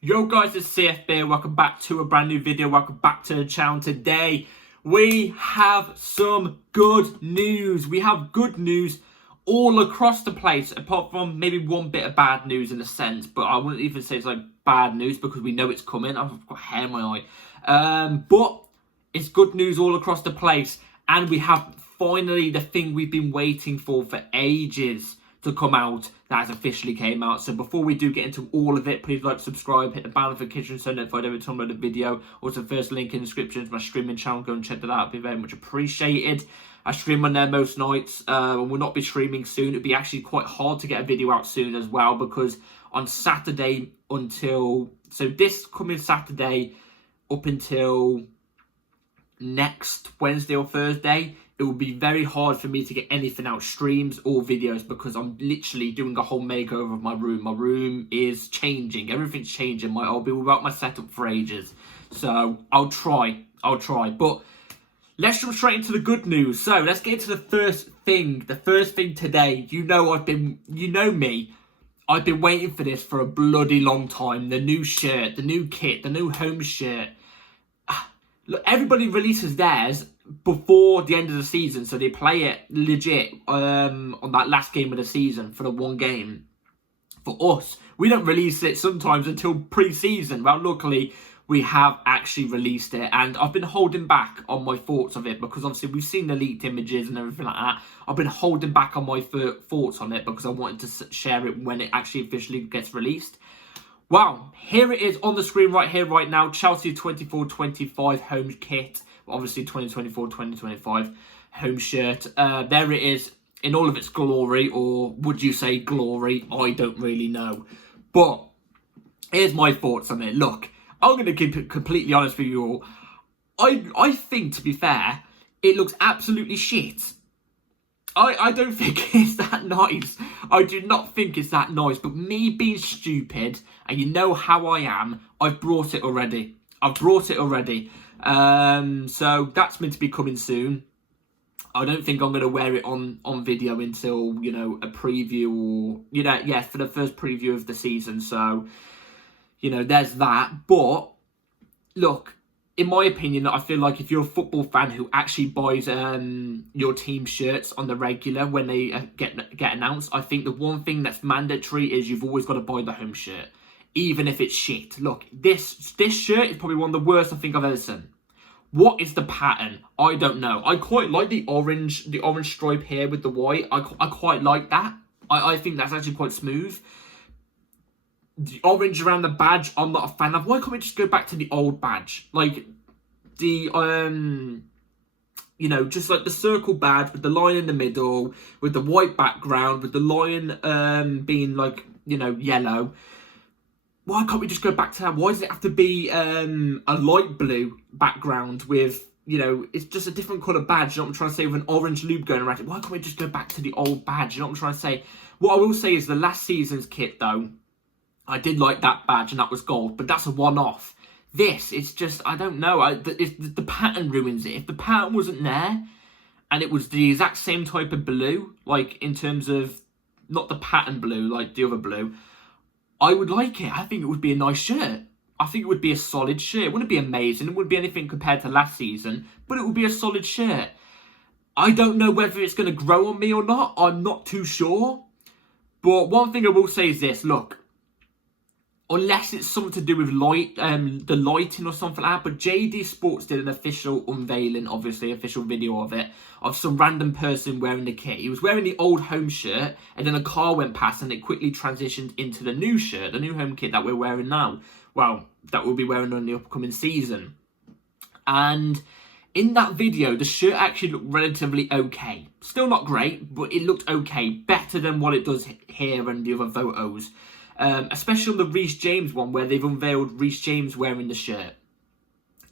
Yo guys, it's CFB. Welcome back to a brand new video. Welcome back to the channel. Today we have some good news. We have good news all across the place, apart from maybe one bit of bad news in a sense, but I wouldn't even say it's like bad news because we know it's coming. I've got hair in my eye. But it's good news all across the place, and we have finally the thing we've been waiting for ages to come out that has officially came out. So before we do get into all of it, please like, subscribe, hit the bell notification so notified every time I upload a video. Also, first link in the description to my streaming channel. Go and check that out. It'd be very much appreciated. I stream on there most nights. We'll not be streaming soon. It'd be actually quite hard to get a video out soon as well, because on Saturday so this coming Saturday up until next Wednesday or Thursday, it will be very hard for me to get anything out, streams or videos, because I'm literally doing a whole makeover of my room. My room is changing. Everything's changing. I'll be without my setup for ages. So I'll try. But let's jump straight into the good news. So let's get into the first thing. The first thing today. You know me. I've been waiting for this for a bloody long time. The new shirt, the new kit, the new home shirt. Look, everybody releases theirs before the end of the season, so they play it legit on that last game of the season for the one game. For us, we don't release it sometimes until pre-season. Well, luckily, we have actually released it, and I've been holding back on my thoughts of it because obviously we've seen the leaked images and everything like that. I've been holding back on my thoughts on it because I wanted to share it when it actually officially gets released. Wow, here it is on the screen right here, right now. Chelsea 24-25 home kit. Obviously 2024-2025 home shirt. There it is in all of its glory, or would you say glory? I don't really know. But here's my thoughts on it. Look, I'm going to keep it completely honest with you all. I think, to be fair, it looks absolutely shit. I don't think it's that nice. I do not think it's that nice. But me being stupid, and you know how I am, I've brought it already. So that's meant to be coming soon. I don't think I'm going to wear it on video until, a preview or, for the first preview of the season. So, there's that. But, look, in my opinion, I feel like if you're a football fan who actually buys your team shirts on the regular when they get announced, I think the one thing that's mandatory is you've always got to buy the home shirt, even if it's shit. Look, this shirt is probably one of the worst I think I've ever seen. What is the pattern? I don't know. I quite like the orange stripe here with the white. I quite like that. I think that's actually quite smooth. The orange around the badge, I'm not a fan of. Why can't we just go back to the old badge? Like, the, just like the circle badge with the line in the middle, with the white background, with the line being like, yellow. Why can't we just go back to that? Why does it have to be a light blue background with, it's just a different colour badge, you know what I'm trying to say, with an orange loop going around it? Why can't we just go back to the old badge, you know what I'm trying to say? What I will say is the last season's kit, though, I did like that badge, and that was gold, but that's a one-off. This, it's just, I don't know, the pattern ruins it. If the pattern wasn't there, and it was the exact same type of blue, like, in terms of, not the pattern blue, like the other blue, I would like it. I think it would be a nice shirt. I think it would be a solid shirt. It wouldn't be amazing, it wouldn't be anything compared to last season, but it would be a solid shirt. I don't know whether it's going to grow on me or not, I'm not too sure, but one thing I will say is this, look, unless it's something to do with the lighting or something like that. But JD Sports did an official unveiling, obviously, official video of it, of some random person wearing the kit. He was wearing the old home shirt, and then a car went past, and it quickly transitioned into the new shirt, the new home kit that we're wearing now. Well, that we'll be wearing on the upcoming season. And in that video, the shirt actually looked relatively okay. Still not great, but it looked okay. Better than what it does here and the other photos. Especially on the Reece James one, where they've unveiled Reece James wearing the shirt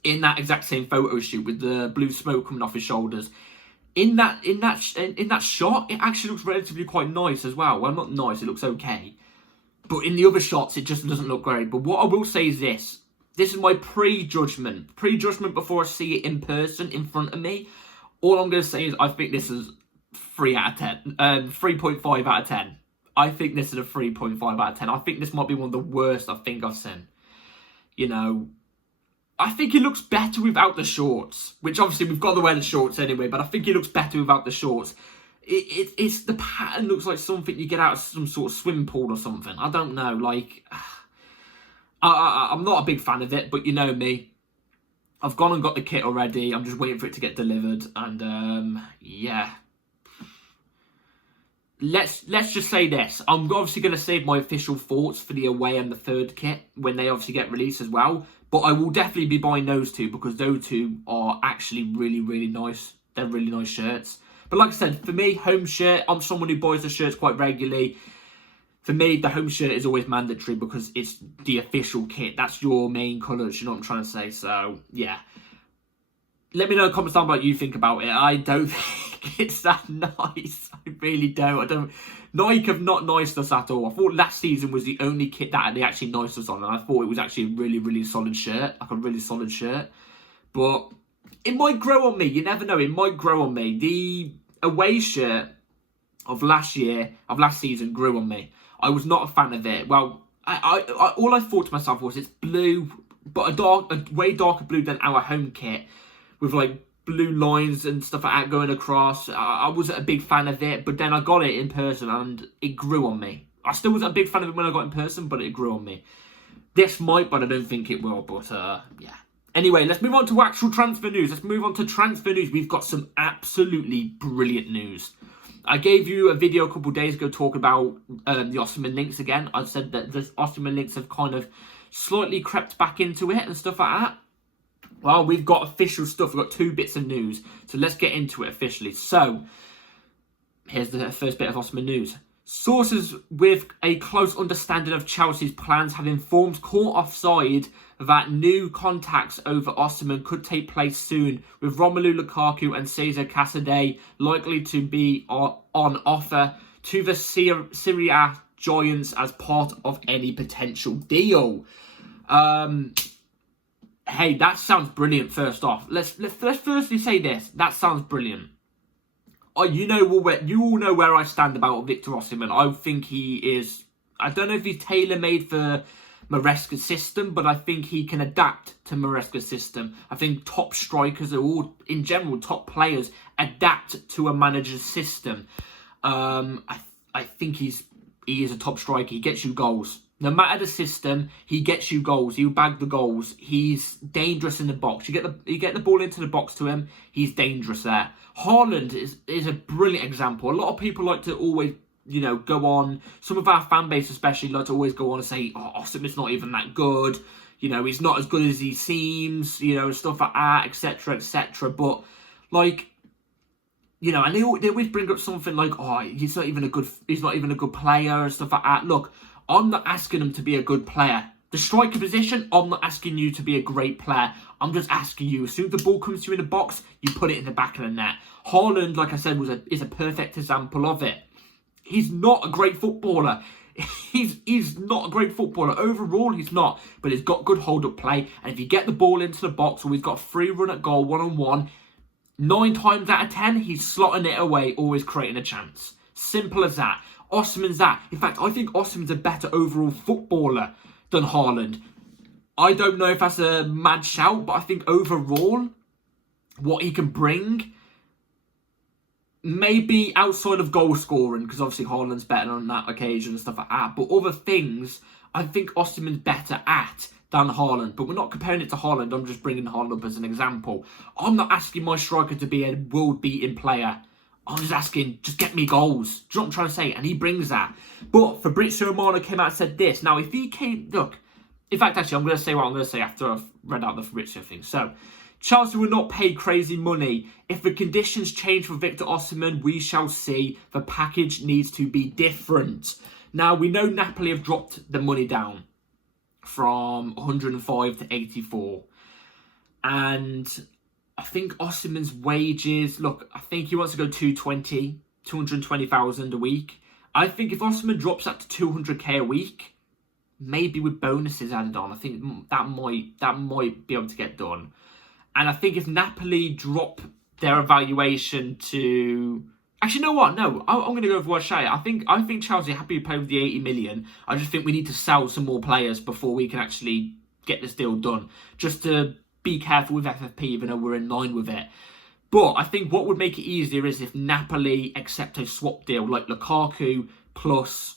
in that exact same photo shoot with the blue smoke coming off his shoulders. In that shot, it actually looks relatively quite nice as well. Well, not nice, it looks okay, but in the other shots, it just doesn't look great. But what I will say is this: this is my prejudgment before I see it in person in front of me. All I'm going to say is I think this is 3 out of 10, 3.5 out of 10. I think this is a 3.5 out of 10. I think this might be one of the worst I think I've seen. you know, I think he looks better without the shorts, which obviously we've got to wear the shorts anyway, but I think he looks better without the shorts. It's the pattern looks like something you get out of some sort of swimming pool or something. I don't know, like, I'm not a big fan of it, but you know me. I've gone and got the kit already. I'm just waiting for it to get delivered, and yeah. Let's just say this. I'm obviously going to save my official thoughts for the away and the third kit when they obviously get released as well. But I will definitely be buying those two because those two are actually really, really nice. They're really nice shirts. But like I said, for me, home shirt, I'm someone who buys the shirts quite regularly. For me, the home shirt is always mandatory because it's the official kit. That's your main colours, you know what I'm trying to say? So, yeah. Let me know in the comments down what you think about it. I don't think it's that nice. I really don't. Nike have not niced us at all. I thought last season was the only kit that they actually niced us on. And I thought it was actually a really, really solid shirt. Like a really solid shirt. But it might grow on me. You never know. It might grow on me. The away shirt of last season grew on me. I was not a fan of it. Well, all I thought to myself was it's blue, but a way darker blue than our home kit, with like blue lines and stuff like that going across. I wasn't a big fan of it, but then I got it in person and it grew on me. I still wasn't a big fan of it when I got it in person, but it grew on me. This might, but I don't think it will. But yeah. Anyway, let's move on to actual transfer news. Let's move on to transfer news. We've got some absolutely brilliant news. I gave you a video a couple of days ago talking about the Osimhen links again. I said that the Osimhen links have kind of slightly crept back into it and stuff like that. Well, we've got official stuff. We've got 2 bits of news. So let's get into it officially. So, here's the first bit of Osimhen news. Sources with a close understanding of Chelsea's plans have informed Court Offside that new contacts over Osimhen could take place soon, with Romano, Lukaku and Cesar Casadei likely to be on offer to the Serie A giants as part of any potential deal. Hey, that sounds brilliant. First off, let's firstly say this. That sounds brilliant. You all know where I stand about Victor Osimhen. I think he is. I don't know if he's tailor-made for Maresca's system, but I think he can adapt to Maresca's system. I think top strikers are all, in general, top players adapt to a manager's system. I think he is a top striker. He gets you goals. No matter the system, he gets you goals. He'll bag the goals. He's dangerous in the box. You get the ball into the box to him, he's dangerous there. Haaland is a brilliant example. A lot of people like to always, go on. Some of our fan base especially like to always go on and say, oh, Osimhen's not even that good. He's not as good as he seems, stuff like that, etc., etc. But, like, and they always bring up something like, oh, he's not even a good player and stuff like that. Look, I'm not asking him to be a good player. The striker position, I'm not asking you to be a great player. I'm just asking you, as soon as the ball comes to you in the box, you put it in the back of the net. Haaland, like I said, is a perfect example of it. He's not a great footballer. He's not a great footballer. Overall, he's not. But he's got good hold-up play. And if you get the ball into the box, or he's got a free run at goal, one-on-one, 9 times out of 10, he's slotting it away, always creating a chance. Simple as that. Osimhen's that. In fact, I think Osimhen's a better overall footballer than Haaland. I don't know if that's a mad shout, but I think overall, what he can bring, maybe outside of goal scoring, because obviously Haaland's better on that occasion and stuff like that, but other things, I think Osimhen's better at than Haaland. But we're not comparing it to Haaland, I'm just bringing Haaland up as an example. I'm not asking my striker to be a world-beating player. I'm just asking, just get me goals. Do you know what I'm trying to say? And he brings that. But Fabrizio Romano came out and said this. Now, if he came... Look, in fact, actually, I'm going to say what I'm going to say after I've read out the Fabrizio thing. So, Chelsea will not pay crazy money. If the conditions change for Victor Osimhen, we shall see. The package needs to be different. Now, we know Napoli have dropped the money down from 105 to 84. And I think Osimhen's wages, look, I think he wants to go 220,000 a week. I think if Osimhen drops that to 200k a week, maybe with bonuses added on, I think that might be able to get done. And I think if Napoli drop their evaluation to... Actually, you know what? No, I'm going to go for what I think Chelsea are happy to pay with the 80 million. I just think we need to sell some more players before we can actually get this deal done. Just to be careful with FFP, even though we're in line with it. But I think what would make it easier is if Napoli accept a swap deal like Lukaku plus...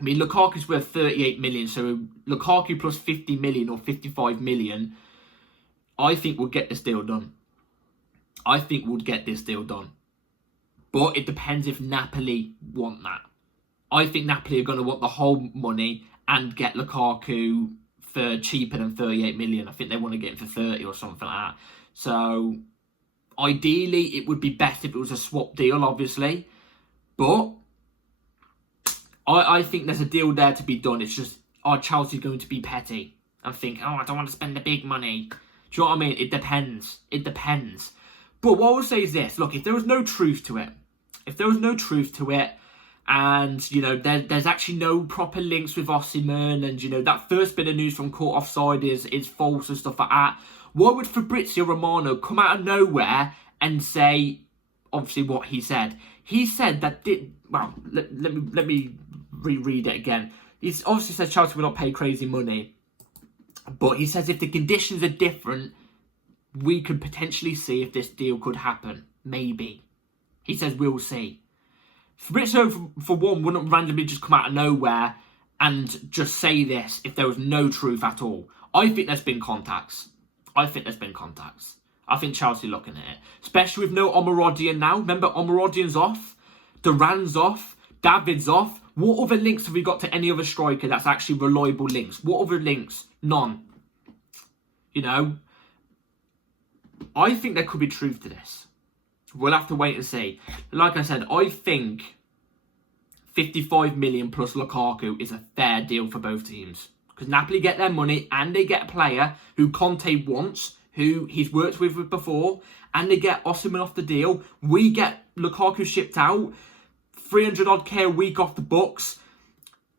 I mean, Lukaku's worth 38 million, so Lukaku plus 50 million or 55 million, I think we'll get this deal done. I think we'll get this deal done. But it depends if Napoli want that. I think Napoli are going to want the whole money and get Lukaku for cheaper than 38 million. I think they want to get him for 30 or something like that. So, ideally, it would be best if it was a swap deal, obviously. But I think there's a deal there to be done. It's just, are Chelsea going to be petty and think, oh, I don't want to spend the big money? Do you know what I mean? It depends. It depends. But what I would say is this. Look, if there was no truth to it, and, you know, there's actually no proper links with Osimhen, and, you know, that first bit of news from Caught Offside is false and stuff like that, why would Fabrizio Romano come out of nowhere and say, obviously, what he said? He said that, let me reread it again. He obviously says Chelsea will not pay crazy money, but he says if the conditions are different, we could potentially see if this deal could happen. Maybe. He says we'll see. Fabrizio, for one, wouldn't randomly just come out of nowhere and just say this if there was no truth at all. I think there's been contacts. I think Chelsea looking at it. Especially with no Omarodian now. Remember, Omarodian's off. Duran's off. David's off. What other links have we got to any other striker that's actually reliable links? What other links? None. You know? I think there could be truth to this. We'll have to wait and see. Like I said, I think 55 million plus Lukaku is a fair deal for both teams. Because Napoli get their money and they get a player who Conte wants, who he's worked with before, and they get Osimhen off the deal. We get Lukaku shipped out, 300 odd K a week off the books.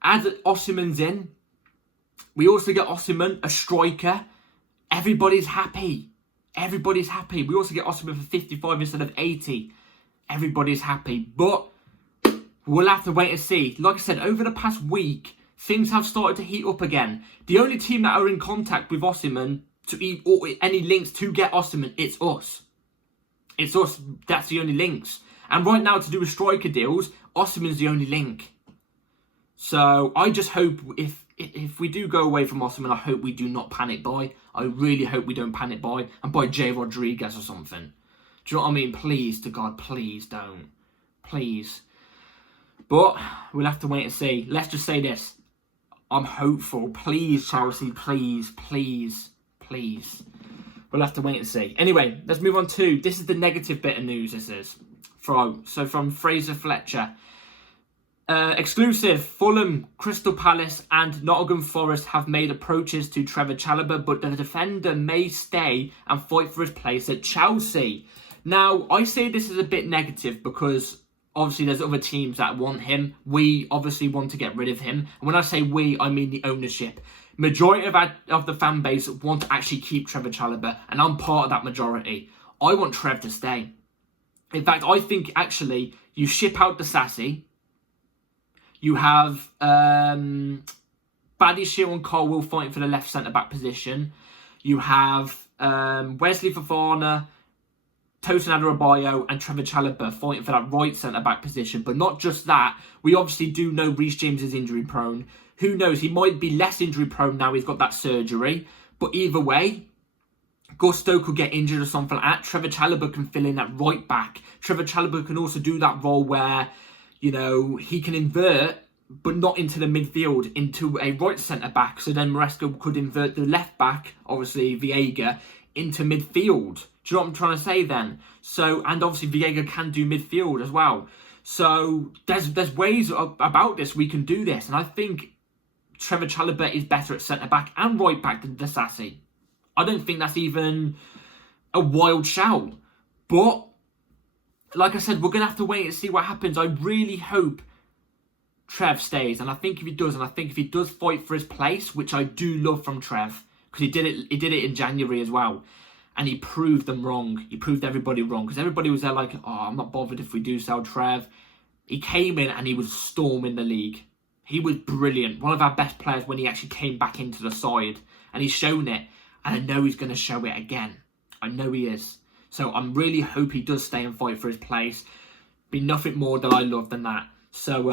Add Osimhen's in. We also get Osimhen, a striker. Everybody's happy. Everybody's happy. We also get Osimhen for 55 instead of 80. Everybody's happy. But we'll have to wait and see. Like I said, over the past week, things have started to heat up again. The only team that are in contact with Osimhen or any links to get Osimhen, it's us. It's us. That's the only links. And right now, to do with striker deals, Osimhen's the only link. So I just hope if we do go away from Osimhen, I hope we do not panic buy. I really hope we don't panic buy and buy Jay Rodriguez or something. Do you know what I mean? Please, to God, please don't. Please. But we'll have to wait and see. Let's just say this. I'm hopeful. Please, Chelsea, please, please, please. We'll have to wait and see. Anyway, let's move on to, this is the negative bit of news, this is. From Fraser Fletcher. Exclusive, Fulham, Crystal Palace and Nottingham Forest have made approaches to Trevor Chalobah, but the defender may stay and fight for his place at Chelsea. Now, I say this is a bit negative because obviously there's other teams that want him. We obviously want to get rid of him. And when I say we, I mean the ownership. Majority of the fan base want to actually keep Trevor Chalobah, and I'm part of that majority. I want Trev to stay. In fact, I think actually you ship out the Sassy. You have Badiashile and Colwill fighting for the left centre-back position. You have Wesley Fofana, Tosin Adarabioyo and Trevor Chalobah fighting for that right centre-back position. But not just that, we obviously do know Reece James is injury-prone. Who knows, he might be less injury-prone now he's got that surgery. But either way, Gusto could get injured or something like that. Trevor Chalobah can fill in that right back. Trevor Chalobah can also do that role where, you know, he can invert, but not into the midfield, into a right centre-back. So then Maresca could invert the left back, obviously Viega, into midfield. Do you know what I'm trying to say then? So, and obviously Viega can do midfield as well. So there's ways about this we can do this. And I think Trevor Chalobah is better at centre-back and right back than Disasi. I don't think that's even a wild shout. But like I said, we're going to have to wait and see what happens. I really hope Trev stays. And I think if he does, and I think if he does fight for his place, which I do love from Trev, because he did it in January as well. And he proved them wrong. He proved everybody wrong. Because everybody was there like, oh, I'm not bothered if we do sell Trev. He came in and he was storming the league. He was brilliant. One of our best players when he actually came back into the side. And he's shown it. And I know he's going to show it again. I know he is. So I'm really hope he does stay and fight for his place. Be nothing more that I love than that. So,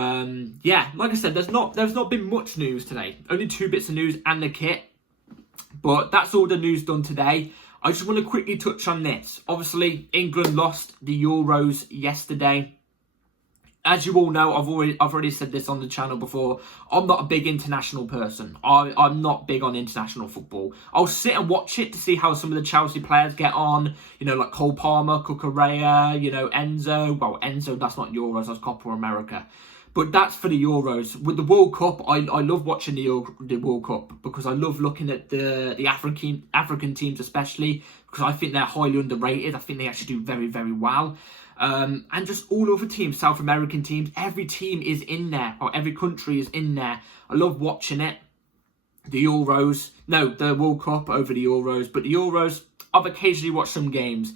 yeah, like I said, there's not been much news today. Only 2 bits of news and the kit. But that's all the news done today. I just want to quickly touch on this. Obviously, England lost the Euros yesterday. As you all know, I've already said this on the channel before. I'm not a big international person. I'm not big on international football. I'll sit and watch it to see how some of the Chelsea players get on. You know, like Cole Palmer, Cucurella, you know, Enzo. Well, Enzo, that's not Euros, that's Copa America. But that's for the Euros. With the World Cup, I love watching the World Cup because I love looking at the African teams especially because I think they're highly underrated. I think they actually do very, very well. And just all other teams, South American teams, every team is in there, or every country is in there. I love watching it. The Euros, no, the World Cup over the Euros, but the Euros, I've occasionally watched some games.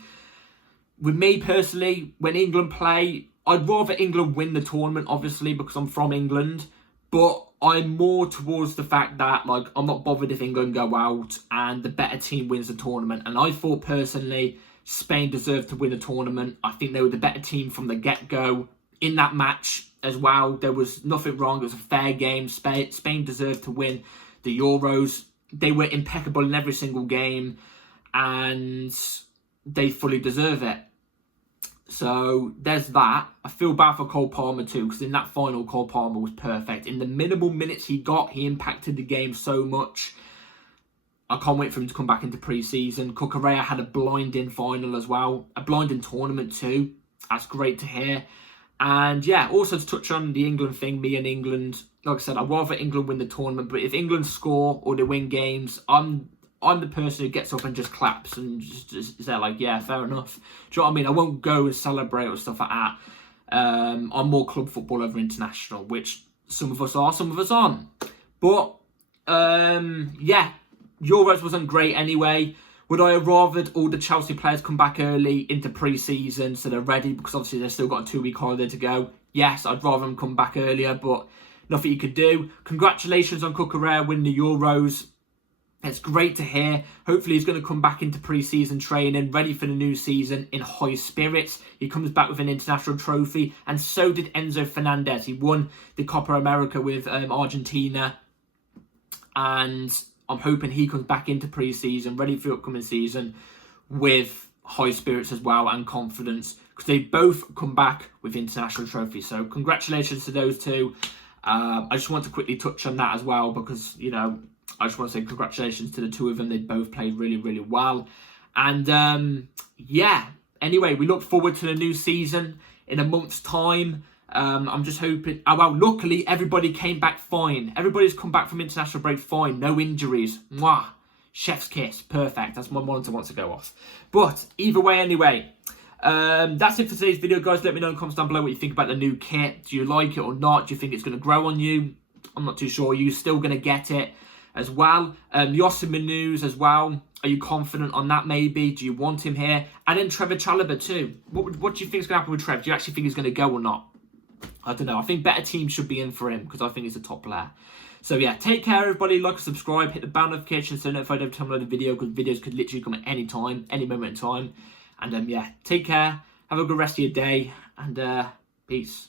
With me personally, when England play, I'd rather England win the tournament, obviously, because I'm from England, but I'm more towards the fact that, like, I'm not bothered if England go out and the better team wins the tournament. And I thought, personally, Spain deserved to win the tournament. I think they were the better team from the get-go in that match as well. There was nothing wrong. It was a fair game. Spain deserved to win the Euros. They were impeccable in every single game and they fully deserve it. So there's that. I feel bad for Cole Palmer too because in that final, Cole Palmer was perfect. In the minimal minutes he got, he impacted the game so much. I can't wait for him to come back into pre-season. Cucurella had a blinding final as well. A blinding tournament too. That's great to hear. And yeah, also to touch on the England thing, me and England. Like I said, I'd rather England win the tournament. But if England score or they win games, I'm the person who gets up and just claps and just they're like, yeah, fair enough. Do you know what I mean? I won't go and celebrate or stuff like that. I'm more club football over international, which some of us are, some of us aren't. But yeah. Euros wasn't great anyway. Would I have rathered all the Chelsea players come back early into pre-season so they're ready? Because obviously they've still got a 2-week holiday to go. Yes, I'd rather them come back earlier, but nothing you could do. Congratulations on Cucurella winning the Euros. It's great to hear. Hopefully he's going to come back into pre-season training, ready for the new season in high spirits. He comes back with an international trophy, and so did Enzo Fernandez. He won the Copa America with Argentina, and I'm hoping he comes back into pre-season, ready for the upcoming season with high spirits as well and confidence because they both come back with international trophies. So congratulations to those two. I just want to quickly touch on that as well because, you know, I just want to say congratulations to the two of them. They both played really, really well. And yeah, anyway, we look forward to the new season in a month's time. I'm just hoping... Oh, well, luckily, everybody came back fine. Everybody's come back from international break fine. No injuries. Mwah. Chef's kiss. Perfect. That's my monitor wants to go off. But either way, anyway, that's it for today's video, guys. Let me know in the comments down below what you think about the new kit. Do you like it or not? Do you think it's going to grow on you? I'm not too sure. Are you still going to get it as well? The Osimhen news as well. Are you confident on that maybe? Do you want him here? And then Trevor Chalobah too. What do you think is going to happen with Trev? Do you actually think he's going to go or not? I don't know. I think better teams should be in for him because I think he's a top player. So yeah, take care everybody. Like, subscribe, hit the bell notification so notified every time I load a video because videos could literally come at any time, any moment in time. And yeah, take care. Have a good rest of your day and peace.